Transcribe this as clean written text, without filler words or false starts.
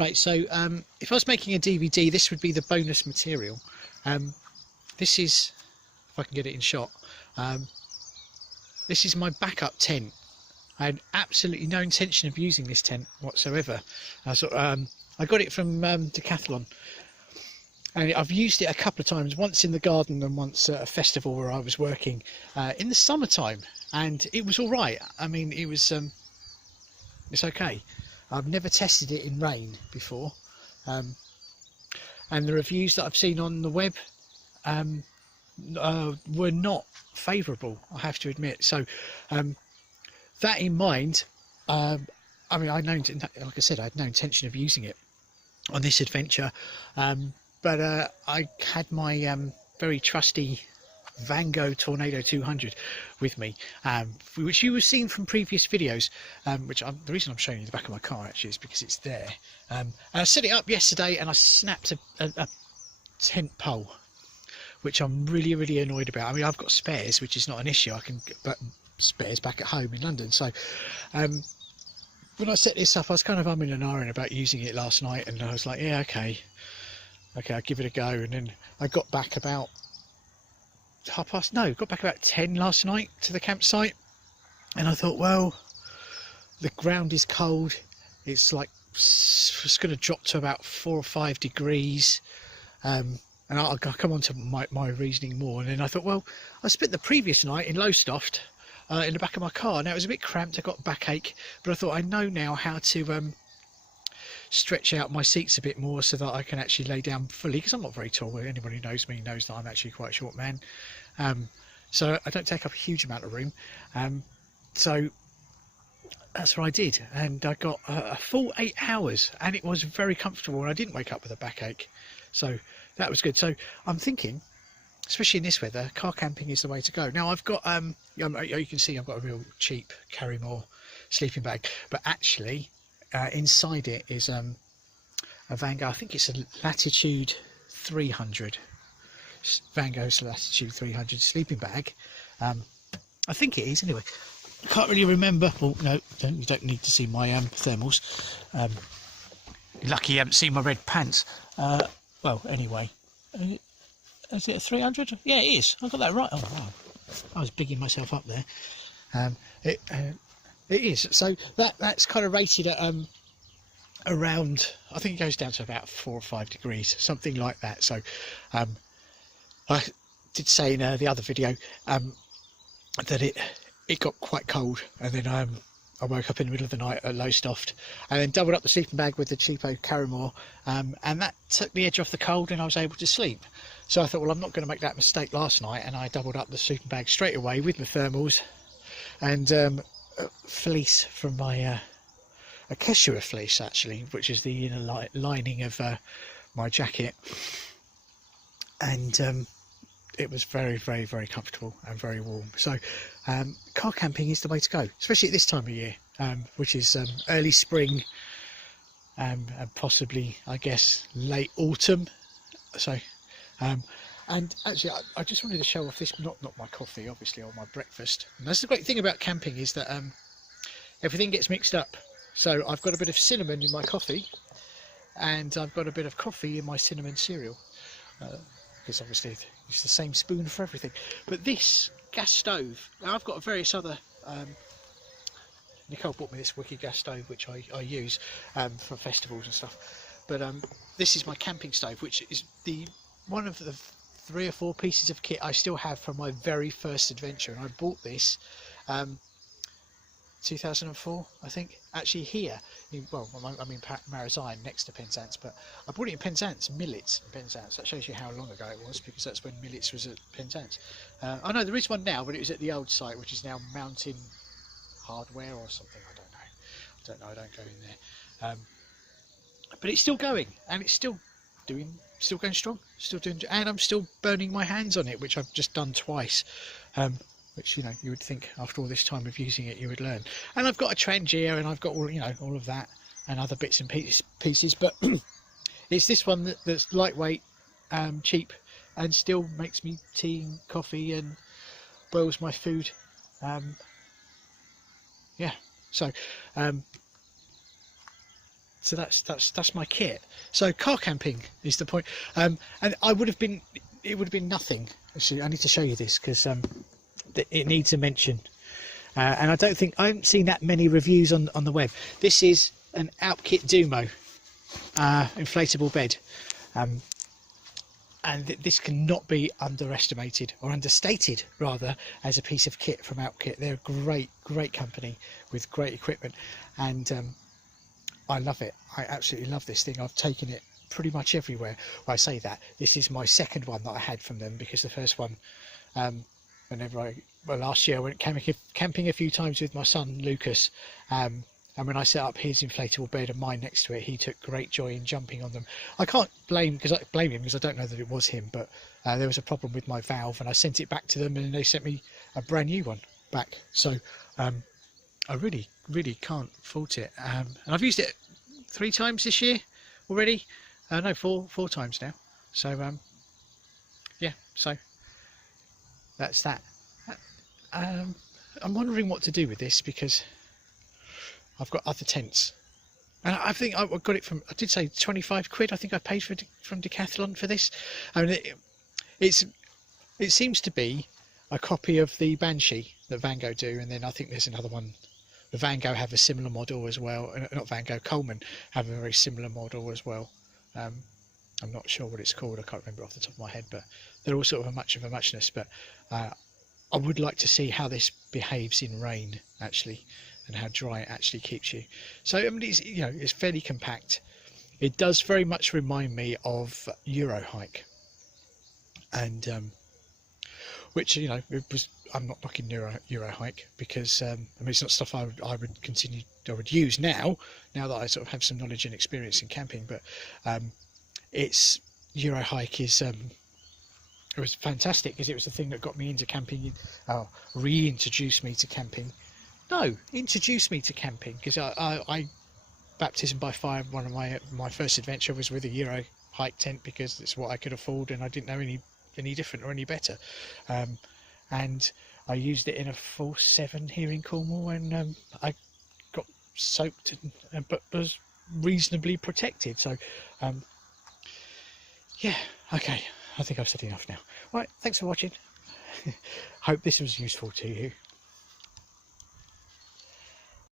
Right, so if I was making a DVD, this would be the bonus material. This is, if I can get it in shot, this is my backup tent. I had absolutely no intention of using this tent whatsoever. I got it from Decathlon, and I've used it a couple of times, once in the garden and once at a festival where I was working in the summertime, and it was all right. I mean, it was it's okay. I've never tested it in rain before, and the reviews that I've seen on the web were not favourable, I have to admit. So that in mind, I mean, like I said, I had no intention of using it on this adventure, but I had my very trusty Vango Tornado 200 with me, which you have seen from previous videos, the reason I'm showing you the back of my car actually is because it's there. And I set it up yesterday and I snapped a tent pole, which I'm really annoyed about. I mean, I've got spares, which is not an issue. I can get spares back at home in London. So when I set this up, I was kind of umming and ahhing about using it last night, and I was like, yeah, okay, I'll give it a go. And then I got back about got back about 10 last night to the campsite, and I thought, well, the ground is cold, it's going to drop to about 4 or 5 degrees, and I'll come on to my reasoning more. And then I thought, well, I spent the previous night in Lowestoft in the back of my car. Now it was a bit cramped, I got backache, but I thought, I know now how to stretch out my seats a bit more so that I can actually lay down fully, because I'm not very tall. Anybody who knows me knows that I'm actually quite a short man, so I don't take up a huge amount of room. So that's what I did, and I got a full 8 hours, and it was very comfortable, and I didn't wake up with a backache, so that was good. So I'm thinking, especially in this weather, car camping is the way to go. Now I've got you can see I've got a real cheap Carrymore sleeping bag, but actually inside it is a Vango, I think it's a Latitude 300, Vango's Latitude 300 sleeping bag. I think it is, anyway. I can't really remember. Well, no, you don't need to see my thermals. You're lucky you haven't seen my red pants. Well, anyway, is it a 300? Yeah, it is. I got that right. Oh wow, I was bigging myself up there. It is. So that's kind of rated at around, I think it goes down to about 4 or 5 degrees, something like that. So I did say in the other video that it got quite cold, and then I woke up in the middle of the night at Lowestoft, and then doubled up the sleeping bag with the cheapo Carrymore, and that took the edge off the cold, and I was able to sleep. So I thought, well, I'm not going to make that mistake last night, and I doubled up the sleeping bag straight away with my thermals and fleece from my a Quechua fleece, actually, which is the inner lining of my jacket, and it was very comfortable and very warm. So car camping is the way to go, especially at this time of year, which is early spring and possibly, I guess, late autumn. So and actually I just wanted to show off this, not my coffee obviously, or my breakfast. And that's the great thing about camping, is that everything gets mixed up. So I've got a bit of cinnamon in my coffee, and I've got a bit of coffee in my cinnamon cereal, because obviously it's the same spoon for everything. But this gas stove, now I've got various other Nicole bought me this wicked gas stove, which I use for festivals and stuff, but this is my camping stove, which is one of the 3 or 4 pieces of kit I still have from my very first adventure. And I bought this 2004, I think, actually here I'm in Marizine next to Penzance, but I bought it in Penzance, Millets in Penzance. That shows you how long ago it was, because that's when Millets was at Penzance. Oh no, there is one now, but it was at the old site, which is now Mountain Hardware or something. I don't know, I don't go in there, but it's still going, and it's still going strong, and I'm still burning my hands on it, which I've just done twice, which, you know, you would think after all this time of using it you would learn. And I've got a Trangia, and I've got all of that and other bits and pieces, but it's this one that's lightweight, cheap, and still makes me tea and coffee and boils my food. Yeah, so So that's my kit. So car camping is the point. And it would have been nothing. Actually, I need to show you this because it needs a mention. And I haven't seen that many reviews on the web. This is an Outkit Dumo inflatable bed. And this cannot be underestimated, or understated rather, as a piece of kit from Outkit. They're a great company with great equipment, and I love it. I absolutely love this thing. I've taken it pretty much everywhere. Well, I say that, this is my second one that I had from them, because the first one, last year I went camping a few times with my son Lucas, and when I set up his inflatable bed and mine next to it, he took great joy in jumping on them. I can't blame him because I don't know that it was him, but there was a problem with my valve, and I sent it back to them, and they sent me a brand new one back. So I really can't fault it. And I've used it 3 times this year already. No, four times now. So yeah, so that's that. I'm wondering what to do with this, because I've got other tents, and I think I got it from, I did say 25 quid I think I paid from Decathlon for this. I mean, it seems to be a copy of the Banshee that Van Gogh do, and then I think there's another one. The Van Gogh have a similar model as well. Not Van Gogh, Coleman have a very similar model as well. I'm not sure what it's called, I can't remember off the top of my head, but they're all sort of a muchness. But I would like to see how this behaves in rain, actually, and how dry it actually keeps you. So I mean, it's fairly compact. It does very much remind me of Eurohike, and which, I'm not knocking Eurohike, because I mean, it's not stuff I would use now that I sort of have some knowledge and experience in camping. But it's Eurohike is it was fantastic, because it was the thing that got me into camping, reintroduced me to camping. No, introduced me to camping, because I baptism by fire, one of my first adventure was with a Eurohike tent, because it's what I could afford, and I didn't know any different or any better. And I used it in a Force 7 here in Cornwall, and I got soaked, but was reasonably protected. So yeah, okay, I think I've said enough now. Right, thanks for watching. Hope this was useful to you.